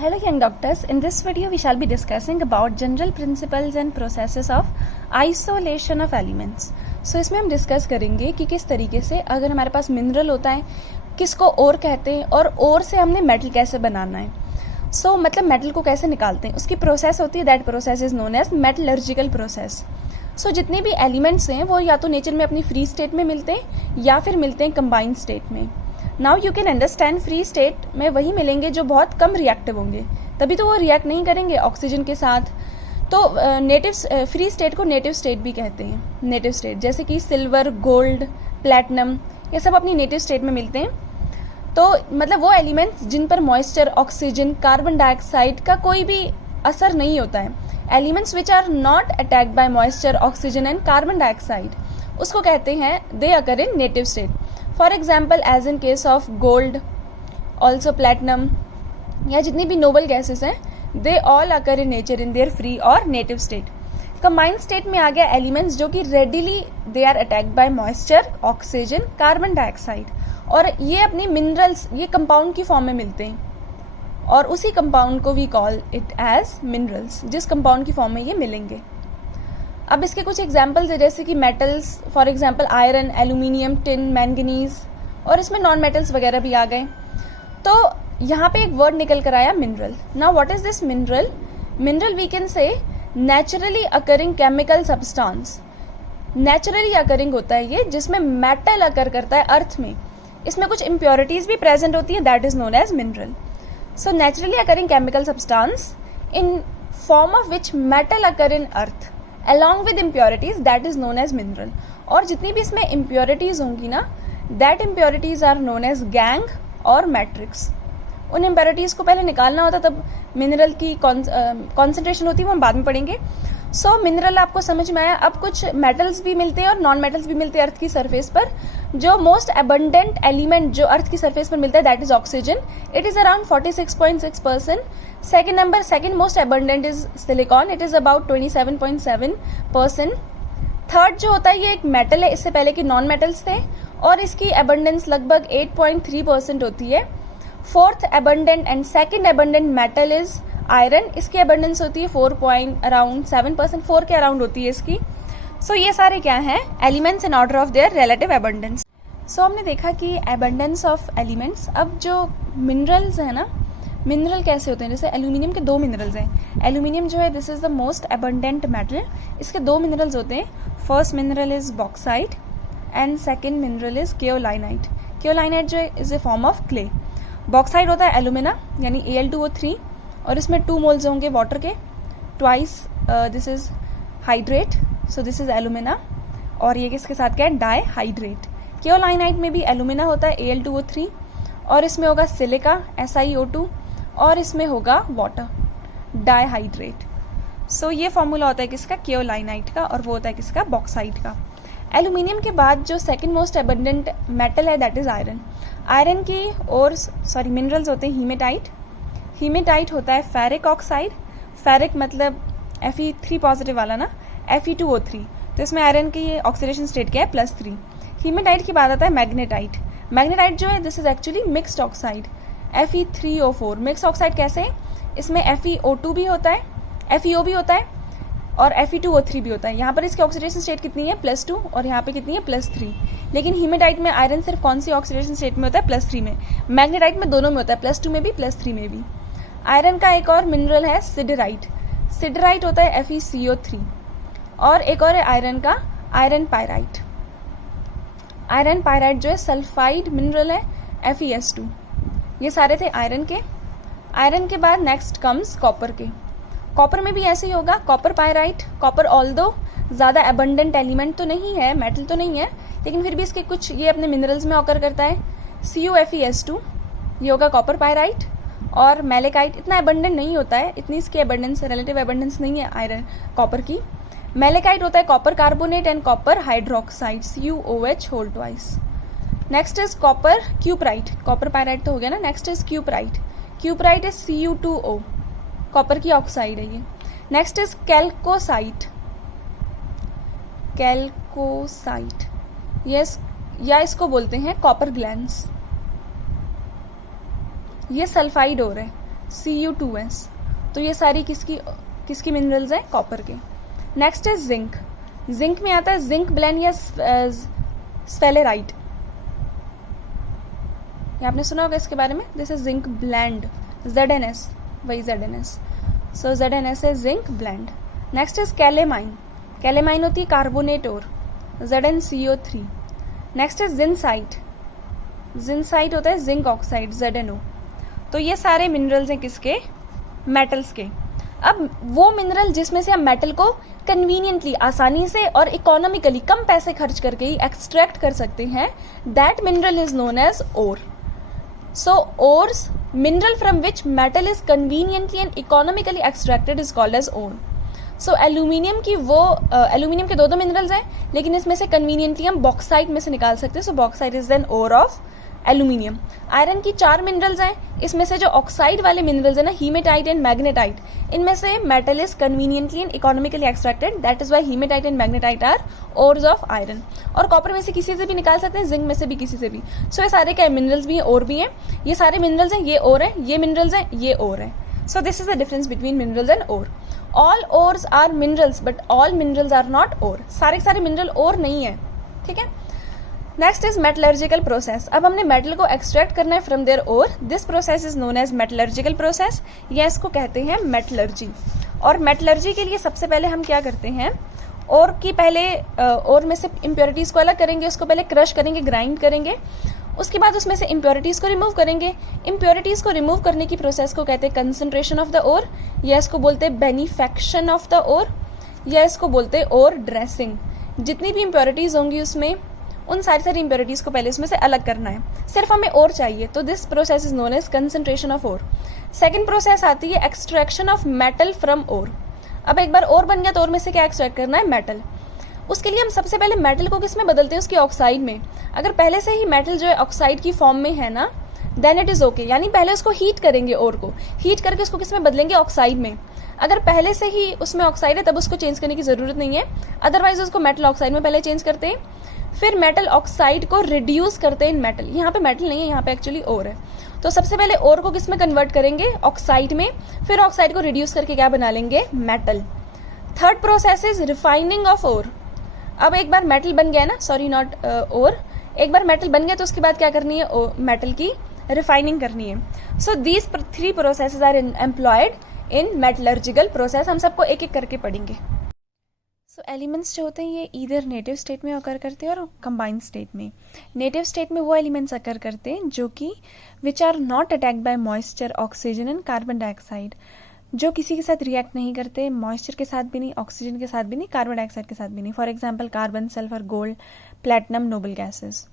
Hello young doctors, in this video we shall be discussing about general principles and processes of isolation of elements. So इसमें हम discuss करेंगे कि किस तरीके से अगर हमारे पास मिनरल होता है किसको ओर कहते हैं और ओर से हमने मेटल कैसे बनाना है. So मतलब मेटल को कैसे निकालते हैं उसकी प्रोसेस होती है, that process is known as metallurgical process. So जितने भी एलिमेंट्स हैं वो या तो नेचर में अपनी फ्री स्टेट में मिलते हैं या फिर मिलते हैं कंबाइंड स्टेट में. Now you can understand free state में वही मिलेंगे जो बहुत कम रिएक्टिव होंगे, तभी तो वो रिएक्ट नहीं करेंगे ऑक्सीजन के साथ. तो नेटिव फ्री स्टेट को नेटिव स्टेट भी कहते हैं. नेटिव स्टेट जैसे कि सिल्वर, गोल्ड, प्लैटिनम, ये सब अपनी नेटिव स्टेट में मिलते हैं. तो मतलब वो एलिमेंट्स जिन पर मॉइस्चर, ऑक्सीजन, कार्बन डाइऑक्साइड का कोई भी असर नहीं होता है. Elements which are not attacked by moisture, oxygen and carbon dioxide, उसको कहते हैं they occur in native state. For example, as in case of gold, also platinum, या जितनी भी नोबल गैसेस हैं, they all occur in nature in their free और native state. Combined state में आ गया एलिमेंट्स जो कि readily they are attacked by moisture, oxygen, carbon dioxide, और ये अपनी मिनरल्स, ये कंपाउंड की फॉर्म में मिलते हैं और उसी कंपाउंड को we call it as minerals, जिस कंपाउंड की फॉर्म में ये मिलेंगे. अब इसके कुछ एग्जाम्पल्स है जैसे कि metals, for example iron, aluminium, tin, manganese, और इसमें नॉन मेटल्स वगैरह भी आ गए. तो यहाँ पे एक वर्ड निकल कर आया mineral. Now what is this mineral? Mineral we can say naturally occurring chemical substance. Naturally occurring होता है ये जिसमें मेटल अकर करता है अर्थ में, इसमें कुछ इम्प्योरिटीज भी प्रेजेंट होती है, that is known as mineral. So naturally occurring chemical substance in form of which metal occur in earth along with impurities that is known as mineral. और जितनी भी इसमें impurities होंगी ना, that impurities are known as gang और matrix. उन impurities को पहले निकालना होता तब मिनरल की कॉन्सेंट्रेशन होती है, वो हम बाद में पढ़ेंगे. सो मिनरल आपको समझ में आया. अब कुछ मेटल्स भी मिलते हैं और नॉन मेटल्स भी मिलते हैं अर्थ की सरफेस पर. जो मोस्ट अबंडेंट एलिमेंट जो अर्थ की सरफेस पर मिलता है that is oxygen. It is around 46.6%. Second most abundant is silicon, it is about 27.7%. Third जो होता है ये एक मेटल है, इससे पहले कि नॉन मेटल्स थे, और इसकी अबंडेंस लगभग 8.3% होती है. Fourth abundant and second abundant metal is iron, इसकी अबंडेंस होती है 4.7%, 4 के अराउंड होती है इसकी. सो ये सारे क्या हैं? Elements in order of their relative abundance. So हमने देखा कि अबंडेंस ऑफ एलिमेंट्स. अब जो मिनरल्स है ना, मिनरल कैसे होते हैं? जैसे एल्यूमिनियम के 2 मिनरल्स हैं. एल्यूमिनियम जो है this is the most abundant metal. इसके 2 मिनरल्स होते हैं. First mineral is bauxite and second mineral is kaolinite. Kaolinite जो है is a form of clay. Bauxite होता है एलुमिना यानी Al2O3, और इसमें 2 मोल्स होंगे वाटर के. Twice this is hydrate, so this is alumina, और ये किसके साथ क्या है? Die hydrate. केओलाइनाइट में भी एलुमिना होता है Al2O3, और इसमें होगा सिलिका SiO2, और इसमें होगा वाटर डाइहाइड्रेट. सो ये फॉर्मूला होता है किसका? केओलाइनाइट का, और वो होता है किसका? बॉक्साइट का. एल्यूमिनियम के बाद जो सेकंड मोस्ट अबंडेंट मेटल है दैट इज आयरन. आयरन की और मिनरल्स होते हैं हीमेटाइट. हीमेटाइट होता है फेरिक ऑक्साइड. फेरिक मतलब Fe3 पॉजिटिव वाला ना, Fe2O3. तो इसमें आयरन की ऑक्सीडेशन स्टेट क्या है? +3. हीमेटाइट की बात आता है मैग्नेटाइट. मैग्नेटाइट जो है this is actually mixed oxide, Fe3O4. Mix oxide कैसे? इसमें FeO2 भी होता है, FeO भी होता है, और Fe2O3 भी होता है. यहाँ पर इसकी ऑक्सीडेशन स्टेट कितनी है? +2, और यहाँ पे कितनी है? +3. लेकिन हीमेटाइट में आयरन सिर्फ कौन सी ऑक्सीडेशन स्टेट में होता है? +3 में. मैग्नेटाइट में दोनों में होता है, +2 में भी +3 में भी. आयरन का एक और मिनरल है सिडराइट. सिडराइट होता है FeCO3, और एक और है आयरन का आयरन पायराइट. आयरन पायराइट जो है सल्फाइड मिनरल है FeS2. ये सारे थे आयरन के. आयरन के बाद नेक्स्ट कम्स कॉपर के. कॉपर में भी ऐसे ही होगा, कॉपर पायराइट. कॉपर ऑल्दो ज़्यादा अबंडेंट एलिमेंट तो नहीं है, मेटल तो नहीं है, लेकिन फिर भी इसके कुछ ये अपने मिनरल्स में ऑकर करता है. CuFeS2, ये होगा कॉपर पायराइट. और मेलेकाइट इतना अबंडेंट नहीं होता है, इतनी इसकी अबंडेंस, रिलेटिव अबंडेंस नहीं है आयरन कॉपर की. मेलेकाइट होता है copper carbonate and copper hydroxide CuOH2. Next is copper cuprite. Copper pyrite तो हो गया ना. Next is cuprite. Cuprite is Cu2O, copper की ऑक्साइड है ये. Next is chalcocite. Chalcocite yes, या इसको बोलते हैं कॉपर ग्लैंस. ये सल्फाइड और है. Cu2s। तो ये सारी किसकी मिनरल्स हैं? कॉपर के। नेक्स्ट है जिंक। जिंक में आता है जिंक ब्लेंड या स्फेलेराइट। ये आपने सुना होगा इसके बारे में। This is zinc blende, ZnS, वही ZnS। सो ZnS है zinc blende. Next is calamine. Calamine होती है कार्बोनेट और, ZnCO3। Next is जिनसाइट। जिनसाइट होता है जिंक ऑक्साइड, ZnO। तो ये सारे मिनरल्स हैं किसके? मेटल्स के। अब वो मिनरल जिसमें से हम मेटल को कन्वीनियंटली, आसानी से और इकोनॉमिकली, कम पैसे खर्च करके ही एक्सट्रैक्ट कर सकते हैं, that mineral is known as ore. So ores, mineral from which metal is conveniently and economically extracted is called as ore. So aluminium की वो aluminium के दो मिनरल्स हैं, लेकिन इसमें से conveniently हम बॉक्साइट में से निकाल सकते हैं। So bauxite is then ore of aluminium. Iron की 4 मिनरल्स हैं, इसमें से जो ऑक्साइड वाले मिनरल्स हैं ना, हीमेटाइट एंड मैग्नेटाइट, इनमें से metal is conveniently and economically extracted, that is why haematite and magnetite are ores of iron. और कॉपर में से किसी से भी निकाल सकते हैं, जिंक में से भी किसी से भी। सो ये सारे क्या मिनरल्स भी हैं, ओर भी हैं। ये सारे मिनरल्स हैं, ये ओर है, ये मिनरल्स हैं, ये ओर है। So this is the difference between minerals and ore. All ores are minerals but all minerals are not ore. सारे मिनरल ओर नहीं है, ठीक है। Next is metallurgical process. अब हमने मेटल को एक्सट्रैक्ट करना है from their ore. This process is known as metallurgical process, या इसको कहते हैं मेटलर्जी। और मेटलर्जी के लिए सबसे पहले हम क्या करते हैं, ओर की पहले ओर में से इम्प्योरिटीज को अलग करेंगे, उसको पहले क्रश करेंगे, ग्राइंड करेंगे, उसके बाद उसमें से इम्प्योरिटीज को रिमूव करेंगे। इम्प्योरिटीज को रिमूव करने की प्रोसेस को कहते हैं कंसंट्रेशन ऑफ द ओर, या इसको बोलते हैं बेनिफेक्शन ऑफ द ओर, या इसको बोलते हैं ओर ड्रेसिंग। जितनी भी इम्प्योरिटीज होंगी उसमें, उन सारी इम्प्योरिटीज को पहले उसमें से अलग करना है। सिर्फ हमें ओर चाहिए, तो this process is known as concentration of ore. Second process आती है extraction of metal from ore. अब एक बार ओर बन गया तो ओर में से क्या एक्सट्रैक्ट करना है? मेटल। उसके लिए हम सबसे पहले मेटल को किस में बदलते हैं? उसकी ऑक्साइड में। अगर पहले से ही मेटल जो है ऑक्साइड की फॉर्म में है ना, देन इट इज ओके। यानी पहले उसको हीट करेंगे, ओर को हीट करके उसको किस में बदलेंगे? ऑक्साइड में। अगर पहले से ही उसमें ऑक्साइड है तब उसको चेंज करने की जरूरत नहीं है, अदरवाइज उसको मेटल ऑक्साइड में पहले चेंज करते हैं, फिर मेटल ऑक्साइड को रिड्यूस करते हैं इन मेटल। यहाँ पे मेटल नहीं है, यहाँ पे एक्चुअली ओर है। तो सबसे पहले ओर को किस में कन्वर्ट करेंगे? ऑक्साइड में। फिर ऑक्साइड को रिड्यूस करके क्या बना लेंगे? Metric. Third process is refining of ore. अब एक बार मेटल बन गया ना, सॉरी नॉट ओर, एक बार मेटल बन गया तो उसके बाद क्या करनी है? मेटल की रिफाइनिंग करनी है। So these 3 processes are employed in metallurgical process. हम सबको एक एक करके पढ़ेंगे। सो एलिमेंट्स जो होते हैं ये ईदर नेटिव स्टेट में अकर करते हैं और कंबाइंड स्टेट में। नेटिव स्टेट में वो एलिमेंट्स अकर करते हैं जो कि which are not attacked by moisture, oxygen and carbon dioxide, जो किसी के साथ रिएक्ट नहीं करते, मॉइस्चर के साथ भी नहीं, ऑक्सीजन के साथ भी नहीं, कार्बन डाइऑक्साइड के साथ भी नहीं। For example carbon, sulphur, gold, platinum, noble gases.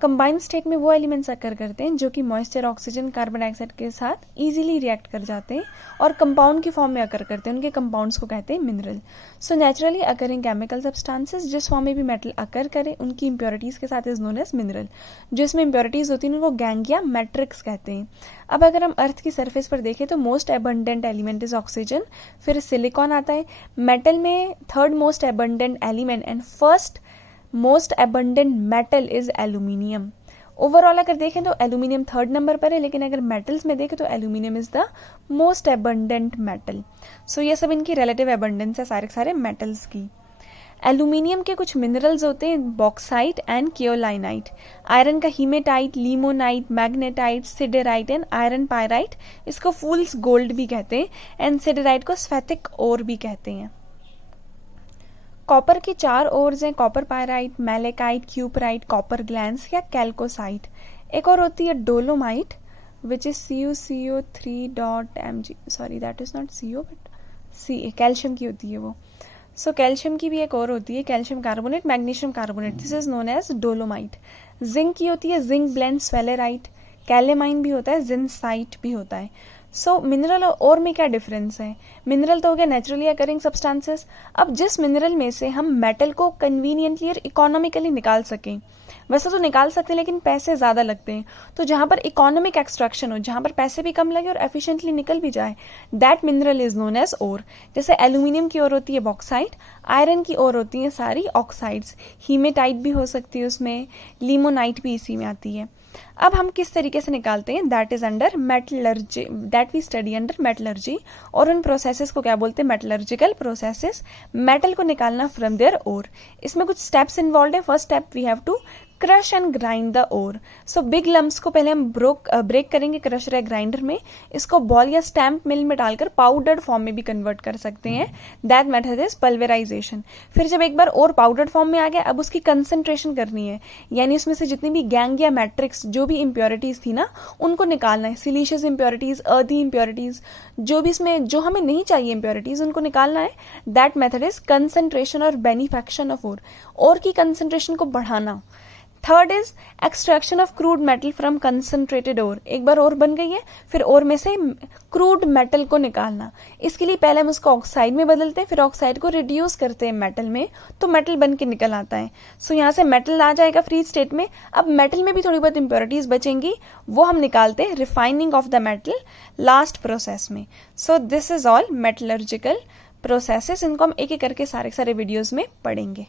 Combined state में वो एलिमेंट्स अकर करते हैं जो कि मॉइस्चर, ऑक्सीजन, कार्बन डाइऑक्साइड के साथ इजीली रिएक्ट कर जाते हैं और कंपाउंड की फॉर्म में अकर करते हैं। उनके कंपाउंड्स को कहते हैं mineral. So naturally occurring chemical substances जिस फॉर्म में भी मेटल अकर करे उनकी इंप्योरिटीज के साथ इज नोन एज मिनरल। जो इसमें इंप्योरिटीज होती हैं उनको गैंग या मैट्रिक्स कहते हैं। अब अगर हम अर्थ की सरफेस पर देखें तो most abundant element is oxygen, फिर सिलिकॉन आता है। मेटल में third most abundant element and first most abundant metal is aluminium. Overall अगर देखें तो एल्यूमिनियम थर्ड नंबर पर है, लेकिन अगर मेटल्स में देखें तो aluminium is the most abundant metal. So ये सब इनकी रिलेटिव एबंडेंस है सारे मेटल्स की। एल्यूमिनियम के कुछ मिनरल्स होते हैं बॉक्साइट एंड केओलाइनाइट। आयरन का haematite, limonite, magnetite, siderite and iron pyrite, इसको फूल्स गोल्ड भी कहते हैं, एंड सिडेराइट को स्फेटिक ओर भी कहते हैं। कॉपर की 4 ओर्स हैं, copper pyrite, malachite, cuprite, copper glance या कैल्कोसाइट। एक और होती है dolomite which is CuCO3.Mg, sorry that is not CO but Ca, calcium की होती है वो। सो कैल्शियम की भी एक और होती है calcium carbonate, magnesium carbonate, this is known as dolomite. Zinc की होती है जिंक ब्लेंड स्फेलेराइट, कैलेमाइन भी होता है, जिनसाइट भी होता है। सो मिनरल और में क्या डिफरेंस है? मिनरल तो हो गया नेचुरली अकरिंग सब्सटेंसेस। अब जिस मिनरल में से हम मेटल को कन्वीनियंटली और इकोनॉमिकली निकाल सकें, वैसे तो निकाल सकते हैं लेकिन पैसे ज़्यादा लगते हैं, तो जहाँ पर इकोनॉमिक एक्सट्रैक्शन हो, जहाँ पर पैसे भी कम लगे और एफिशिएंटली निकल भी जाए, that mineral is known as ore. जैसे एल्यूमिनियम की ओर होती है बॉक्साइट, आयरन की ओर होती है सारी ऑक्साइड्स, हीमेटाइट भी हो सकती है उसमें, लिमोनाइट भी इसी में आती है। अब हम किस तरीके से निकालते हैं, that is under metallurgy, that we study under metallurgy. और उन प्रोसेसेस को क्या बोलते हैं, मेटलर्जिकल प्रोसेसेस, मेटल को निकालना फ्रॉम देयर ओर। इसमें कुछ स्टेप्स इन्वॉल्व है। First step we have to crush and grind the ore. So big lumps को पहले हम ब्रेक करेंगे क्रशर या ग्राइंडर में, इसको बॉल या स्टैम्प मिल में डालकर पाउडर्ड फॉर्म में भी कन्वर्ट कर सकते हैं, दैट मेथड इज पल्वेराइजेशन। फिर जब एक बार और पाउडर्ड फॉर्म में आ गया, अब उसकी कंसंट्रेशन करनी है, यानी उसमें से जितनी भी गैंग या मैट्रिक्स जो भी इंप्योरिटीज थी ना उनको निकालना है, सिलीशियस इंप्योरिटीज, अर्दी इंप्योरिटीज, जो भी इसमें जो हमें नहीं चाहिए इंप्योरिटीज उनको निकालना है, दैट मेथड इज कंसंट्रेशन और बेनिफैक्शन ऑफ ओर की कंसंट्रेशन को बढ़ाना। Third is extraction of crude metal from concentrated ore. एक बार और बन गई है, फिर ओर में से क्रूड मेटल को निकालना। इसके लिए पहले हम उसको ऑक्साइड में बदलते हैं, फिर ऑक्साइड को रिड्यूस करते हैं मेटल में, तो मेटल बन के निकल आता है। सो यहाँ से मेटल आ जाएगा फ्री स्टेट में। अब मेटल में भी थोड़ी बहुत इंप्योरिटीज बचेंगी, वो हम निकालते हैं refining of the metal last process में। So this is all metallurgical processes. इनको हम एक एक करके सारे वीडियोज में पढ़ेंगे।